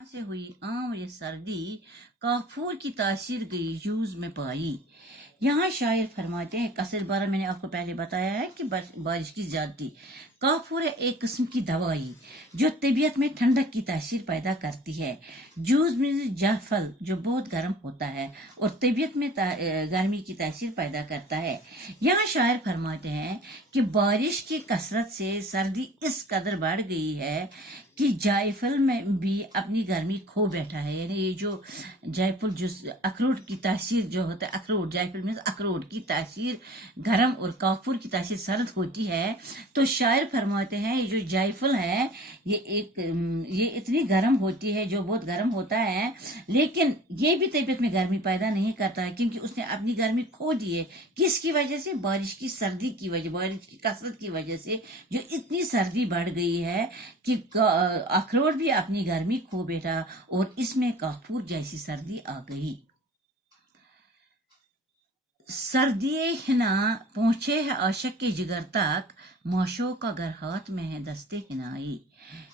से हुई आम ये सर्दी काफूर की तासीर गई यूज में पाई। यहाँ शायर फरमाते हैं, कसर बारह मैंने आपको पहले बताया है कि बारिश की ज्यादती। काफूर है एक किस्म की दवाई जो तबीयत में ठंडक की तासीर पैदा करती है। जूस में जाफल जो बहुत गर्म होता है और तबीयत में गर्मी की तासीर पैदा करता है। यहाँ शायर फरमाते हैं कि बारिश की कसरत से सर्दी इस कदर बढ़ गई है कि जायफल में भी अपनी गर्मी खो बैठा है। यानी ये जो जायफल जो अखरोट की तासीर जो होता है, अखरोट जायफल में अखरोट की तासीर गर्म और काफूर की तासीर सर्द होती है। तो शायर फरमाते हैं ये जो जायफल है ये इतनी गर्म होती है, जो बहुत गर्म होता है, लेकिन ये भी तबीयत में गर्मी पैदा नहीं करता है क्योंकि उसने अपनी गर्मी खो दी है। किसकी वजह से? बारिश की सर्दी की वजह, बारिश की कसरत की वजह से जो इतनी सर्दी बढ़ गई है कि अखरोट भी अपनी गर्मी खो बैठा और इसमें काफूर जैसी सर्दी आ गई। सर्दिए हिना पहुंचे है आशिक के जिगर तक, माशो का घर हाथ में है दस्ते हिनाई।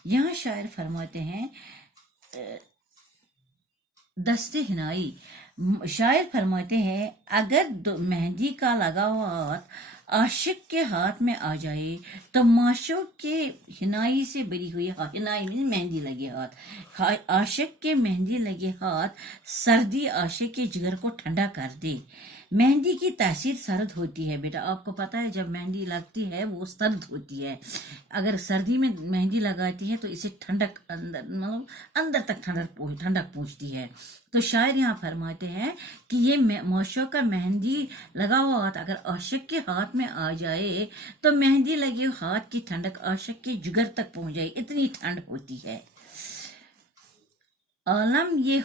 यहाँ शायर फरमाते हैं दस्ते हिनाई। शायर फरमाते हैं अगर मेहंदी का लगा हुआ हाथ आशिक के हाथ में आ जाए तो माशो के हिनाई से बरी हुई, हिनाई में मेहंदी लगे हाथ, आशिक के मेहंदी लगे हाथ सर्दी आशिक के जिगर को ठंडा कर दे। मेहंदी की तासीर सर्द होती है बेटा, आपको पता है जब मेहंदी लगती है वो सर्द होती है। अगर सर्दी में मेहंदी लगाती है तो इसे ठंडक अंदर तक ठंडक पहुंचती है। तो शायर यहाँ फरमाते हैं कि ये माशो का मेहंदी लगा हुआ हाथ अगर आशिक के हाथ में आ जाए तो मेहंदी लगे हाथ की ठंडक आशिक के जिगर तक पहुंच जाए, इतनी ठंड होती है। आलम ये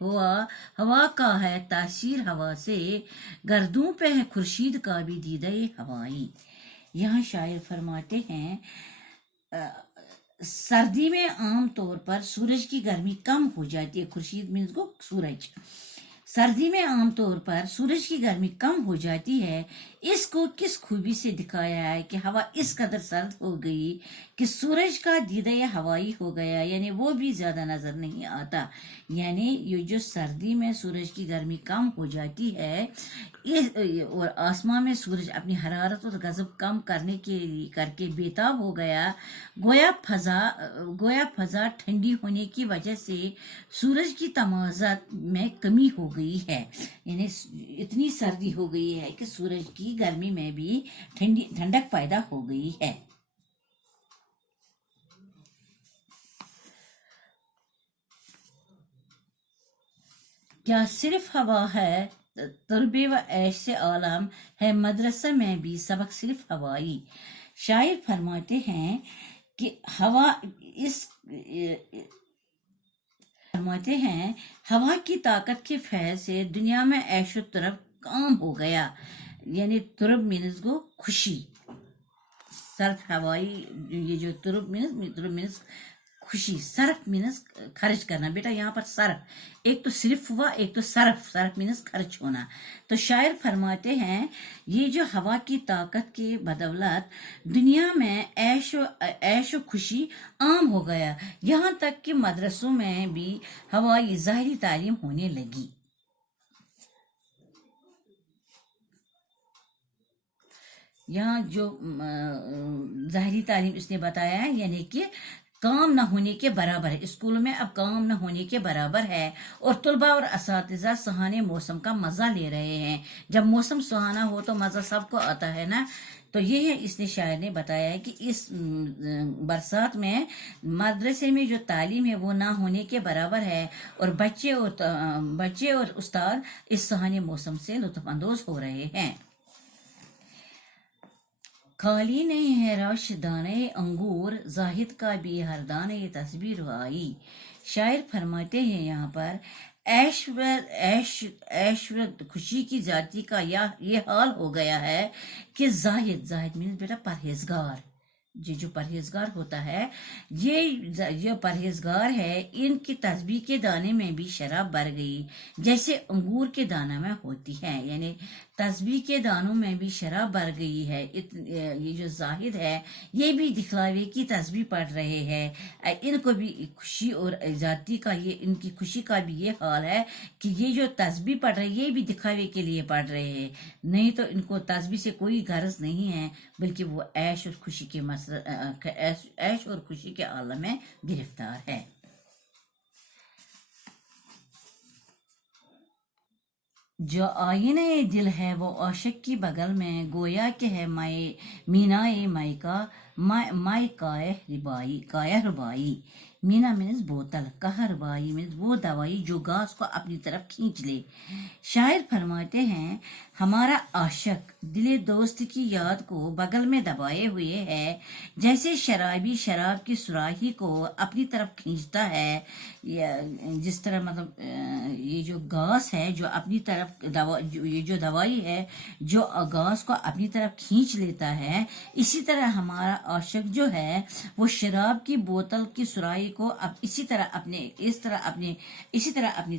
हुआ हवा का है तासीर हवा से, गर्दों पे है खुर्शीद का भी दीदे हवाई। यहाँ शायर फरमाते हैं सर्दी में आम तौर पर सूरज की गर्मी कम हो जाती है। खुर्शीद मीन्स को सूरज। सर्दी में आमतौर पर सूरज की गर्मी कम हो जाती है। इसको किस खूबी से दिखाया है कि हवा इस कदर सर्द हो गई कि सूरज का दीदा हवाई हो गया, यानी वो भी ज्यादा नजर नहीं आता। यानी ये जो सर्दी में सूरज की गर्मी कम हो जाती है और आसमान में सूरज अपनी हरारत और गजब कम करके बेताब हो गया। गोया फजा ठंडी होने की वजह से सूरज की तमाज़त में कमी हो गई है। यानी इतनी सर्दी हो गई है कि सूरज की गर्मी में भी ठंडक पैदा हो गई है। क्या सिर्फ हवा है तर्बे व ऐश से आलम है, मदरसा में भी सबक सिर्फ हवाई। शायर फरमाते हैं कि हवा की ताकत के फैज से दुनिया में ऐशो तुरब काम हो गया। यानी तुरब मीन्स को खुशी, सर्फ हवाई, ये जो तुरब मीन्स खुशी, सर्फ मीन्स खर्च करना। बेटा यहाँ पर सर्फ एक तो सिर्फ हुआ, एक तो सर्फ मीन्स खर्च होना। तो शायर फरमाते हैं ये जो हवा की ताकत के बदौलत दुनिया में ऐशो खुशी आम हो गया, यहाँ तक कि मदरसों में भी हवाई ज़ाहिरी तालीम होने लगी। यहाँ जो ज़ाहिरी तालीम इसने बताया है यानी कि काम न होने के बराबर है, स्कूलों में अब काम न होने के बराबर है और तुलबा और असातिज़ा सुहाने मौसम का मज़ा ले रहे हैं। जब मौसम सुहाना हो तो मज़ा सबको आता है ना। तो ये है इसने शायर ने बताया है कि इस बरसात में मदरसे में जो तालीम है वो ना होने के बराबर है और बच्चे और उस्ताद इस सुहाने मौसम से लुत्फ़अंदोज़ हो रहे हैं। खाली नहीं है रश दाने अंगूर, जाहिद का भी हर दाने तस्वीर आई। शायर फरमाते हैं यहाँ पर ऐश्वर्य खुशी की जाति का ये हाल हो गया है कि जाहिद मीन्स बेटा परहेजगार, ये जो परहेजगार होता है, ये जो परहेजगार है, इनकी तस्बीह के दाने में भी शराब भर गई जैसे अंगूर के दाना में होती है। यानी तस्बीह के दानों में भी शराब भर गई है। ये जो जाहिद है ये भी दिखलावे की तस्बीह पढ़ रहे हैं। इनको भी खुशी और जाती का, ये इनकी खुशी का भी ये हाल है कि ये जो तस्बीह पढ़ रहे हैं ये भी दिखावे के लिए पढ़ रहे हैं, नहीं तो इनको तस्बीह से कोई गर्ज नहीं है, बल्कि वो ऐश और खुशी के ऐश और खुशी के आलम में गिरफ्तार है। जो आईने दिल है वो आशिक की बगल में, गोया के है माए मीनाए माई काया रुबाई। मीना मीन्स बोतल, कहा रुबाई मीन्स वो दवाई जो घास को अपनी तरफ खींच ले। शायर फरमाते हैं, हमारा आशिक दिले दोस्त की याद को बगल में दबाए हुए है, जैसे शराबी शराब की सुराही को अपनी तरफ खींचता है। जिस तरह मतलब ये जो घास है जो अपनी तरफ ये जो दवाई है जो घास को अपनी तरफ खींच लेता है, इसी तरह हमारा आशिक जो है वो शराब की बोतल की सुराही को अब इसी तरह अपनी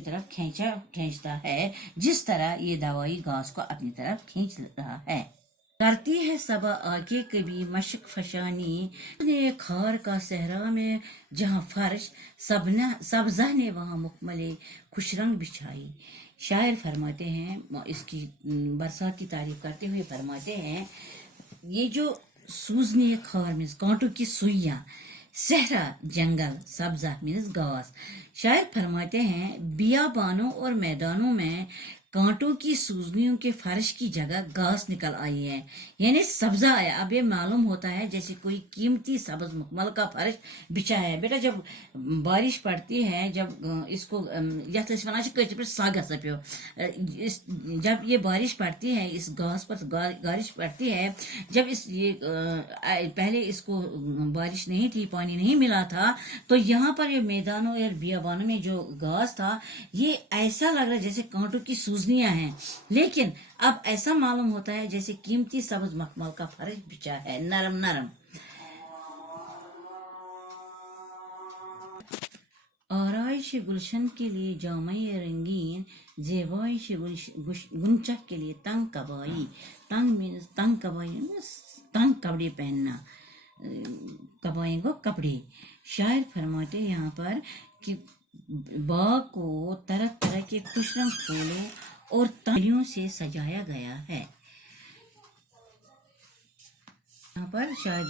तरफ खींचता है, जिस तरह ये दवाई घास को अपनी तरफ खींच रहा है। करती है सबा आके कभी मशक फशानी, ने खार का सहरा में जहाँ फर्श सब्जा ने वहाँ मुकमले खुश रंग बिछाई। शायर फरमाते हैं, इसकी बरसात की तारीफ करते हुए फरमाते हैं, ये जो सूजने खार मीन्स कांटों की सुइयां, सहरा जंगल, सब्जा मीन्स घास। शायर फरमाते हैं, बियाबानों और मैदानों में कांटों की सूजनियों के फर्श की जगह घास निकल आई है, यानी सब्जा आया। अब ये मालूम होता है जैसे कोई कीमती सब्ज मखमल का फर्श बिछा है। बेटा जब बारिश पड़ती है, जब इसको जब ये बारिश पड़ती है, इस घास पर बारिश पड़ती है, जब पहले इसको बारिश नहीं थी, पानी नहीं मिला था, तो यहाँ पर ये मैदानों या बियाबानों में जो घास था ये ऐसा लग रहा है जैसे कांटों की सूजनियां हैं, लेकिन अब ऐसा मालूम होता है जैसे कीमती सब्ज मखमल का फर्श बिछा है, नरम नरम। आराइश गुलशन के लिए जामई रंगीन, जेबाइश गुंचह के लिए तंग कबाई। तंग मीन्स तंग कबाई, तंग कपड़े पहनना, कबाई को कपड़े। शायर फरमाते यहाँ पर कि बाग को तरह तरह के खुश रंग फूलों और तालियों से सजाया गया है। यहाँ पर शायद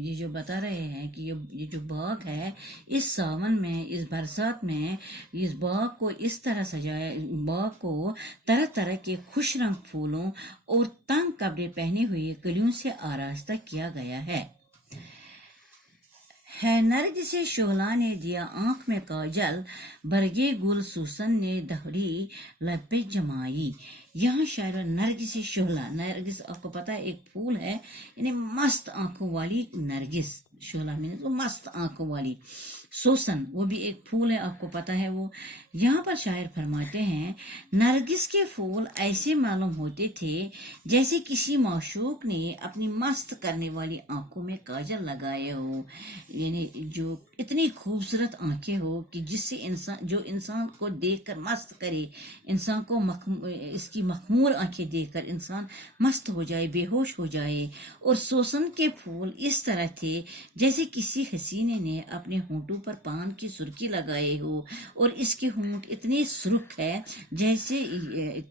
ये जो बता रहे हैं कि ये जो बाग है, इस सावन में, इस बरसात में इस बाग को इस तरह सजाया, बाग को तरह तरह के खुश रंग फूलों और तंग कपड़े पहने हुए कलियों से आरास्ता किया गया है। नरगिसे शोला ने दिया आंख में काजल, बरगे गुल सुसन ने दहरी लपे जमाई। यहाँ शायर नरगिस शोला, नरगिस आपको पता है एक फूल है, यानी मस्त आंखों वाली नरगिस, शोला मीन वो मस्त आंखों वाली। सोसन वो भी एक फूल है, आपको पता है वो। यहाँ पर शायर फरमाते हैं, नरगिस के फूल ऐसे मालूम होते थे जैसे किसी माशूक ने अपनी मस्त करने वाली आंखों में काजल लगाए हो, यानी जो इतनी खूबसूरत आंखें हो कि जिससे इंसान को देखकर मस्त करे, इंसान को इसकी मखमूर आंखें देखकर इंसान मस्त हो जाए, बेहोश हो जाए। और सोसन के फूल इस तरह थे जैसे किसी हसीने ने अपने होंठों पर पान की सुर्खी लगाए हो, और इसके होंठ इतने सुर्ख है जैसे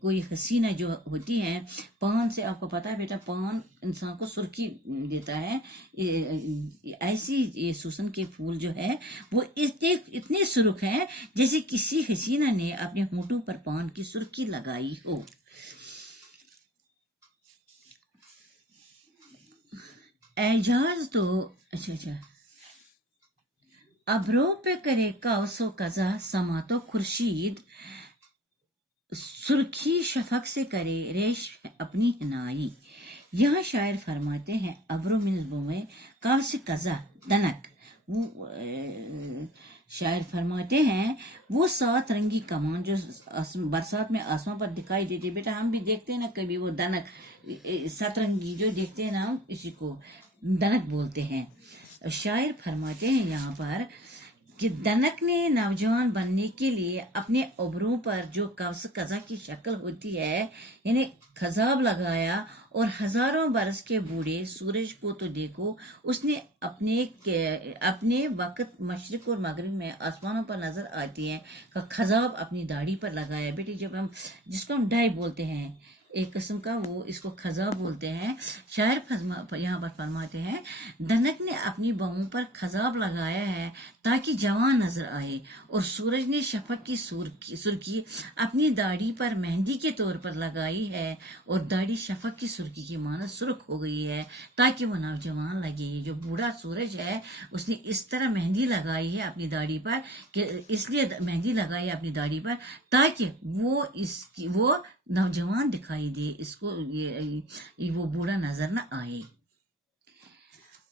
कोई हसीना जो होती है, पान से आपको पता है बेटा, पान इंसान को सुर्खी देता है, ऐसी ये सोसन के फूल जो है वो इतने सुर्ख हैं जैसे किसी हसीना ने अपने होंठों पर पान की सुर्खी लगाई हो। एजाज तो अच्छा अबरो पे करे कावसो कजा, समा तो खुर्शीद सुर्खी शफक से करे रेश अपनी हिनाई। यहाँ शायर फरमाते हैं, अबरो मिनजबों में काव से कजा दनक, वो शायर फरमाते हैं वो 7 रंगी कमान जो बरसात में आसमान पर दिखाई देती, बेटा हम भी देखते हैं ना कभी वो दनक 7 रंगी जो देखते हैं ना, इसी को दनक बोलते हैं। शायर फरमाते हैं यहाँ पर कि दनक ने नौजवान बनने के लिए अपने अबरों पर जो कवस कज़ा की शक्ल होती है यानी खजाब लगाया, और हजारों बरस के बूढ़े सूरज को तो देखो, उसने अपने वक्त मशरिक और मगरिब में आसमानों पर नजर आती है का खजाब अपनी दाढ़ी पर लगाया। बेटी जब हम जिसको हम डाई बोलते हैं एक किस्म का, वो इसको खजा बोलते हैं। शायर यहाँ पर फरमाते हैं दनक ने अपनी बाहों पर खजाब लगाया है ताकि जवान नजर आए, और सूरज ने शफक की सुर्खी अपनी दाढ़ी पर मेहंदी के तौर पर लगाई है, और दाढ़ी शफक की सुर्खी की मानद सुर्ख हो गई है ताकि वो नौजवान लगे। ये जो बूढ़ा सूरज है उसने इस तरह मेहंदी लगाई है अपनी दाढ़ी पर कि इसलिए मेहंदी लगाई है अपनी दाढ़ी पर ताकि वो नौजवान दिखाई दे, इसको ये वो बूढ़ा नजर न आए।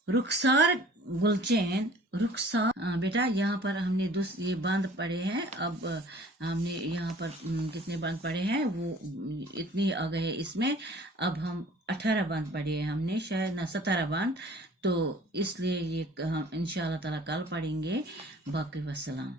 रुखसार गुलचैन रुखसार बेटा यहाँ पर हमने ये बांध पढ़े हैं। अब हमने यहाँ पर कितने बांध पढ़े हैं वो इतने आ गए इसमें। अब हम 18 बांध पढ़े हैं हमने, शायद ना 17 बांध, तो इसलिए ये हम इंशाअल्लाह ताला कल पढ़ेंगे। बाकी वस्सलाम।